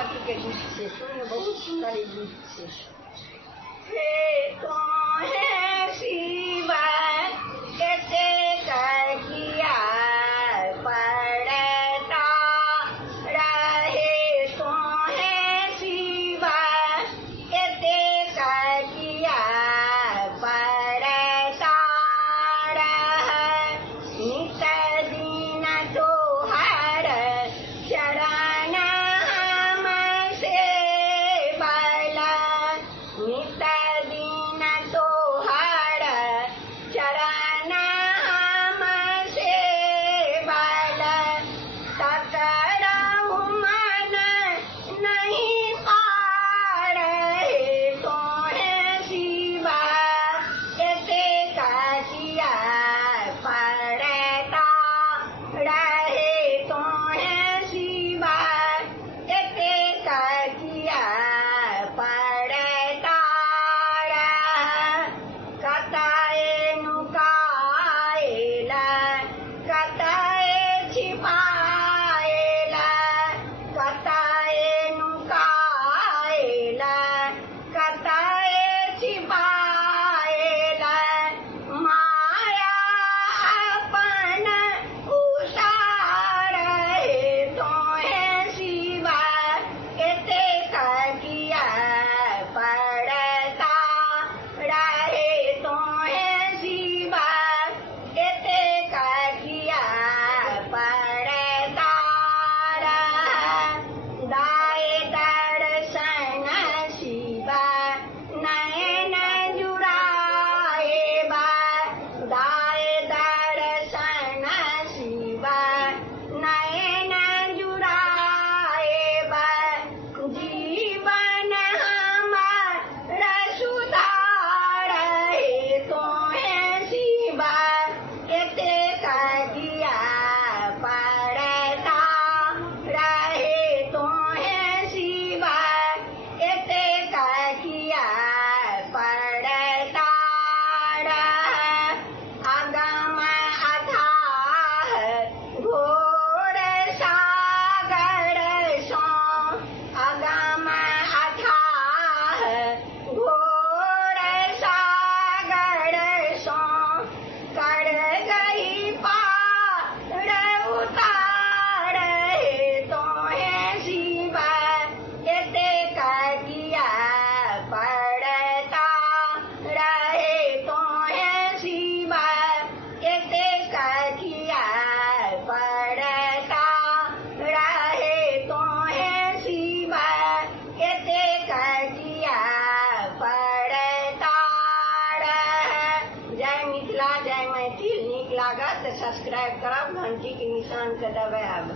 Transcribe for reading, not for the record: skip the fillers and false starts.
पति के गीत से सुनिए, बहुत सुंदर गीत से। हे तो है शिवा कैसे कर किया पड़ता रहे, तो है शिवा कैसे कर किया पड़ता रहे, नित दिन तोहर चरण हमसे बला, नित दिन तोहर चरण हमसे बला, तकरहु मन नहीं पारे, तो है शिवा कैसे किया पड़ता रहे, तो है शिवा कैसे किया पड़ता रहे, कताए नुकाएला कताए छिपाएला, कताए नुकाएला कताए छिपाएला, माया अपन उसारे, तो है शिवा कैसे किया पड़ता रहे, तो है शिवा कैसे किया पड़ता रहे, दाए दर्शन शिवा नयन जुड़ाए बा, दाए दर्शन शिवा नयन जुड़ाए बा, जीवन हमारा सुधारे, तो है शिवा कैसे किया पड़ता रहे, तो है शिवा कैसे किया पड़ता रहे, अगम अथाह घोर सागर सो, अगम अथाह घोर सागर सो, कर गई पार उतारे, तो है शिवा कैसे किया पड़ता रहे, तो है शिवा कैसे किया पड़ता रहे, तो है शिवा कैसे किया पड़ता रहे। जय मिथिला जय मैथिल। नीक लागत तो सब्सक्राइब करब, घंटी के निशान के दबाएब।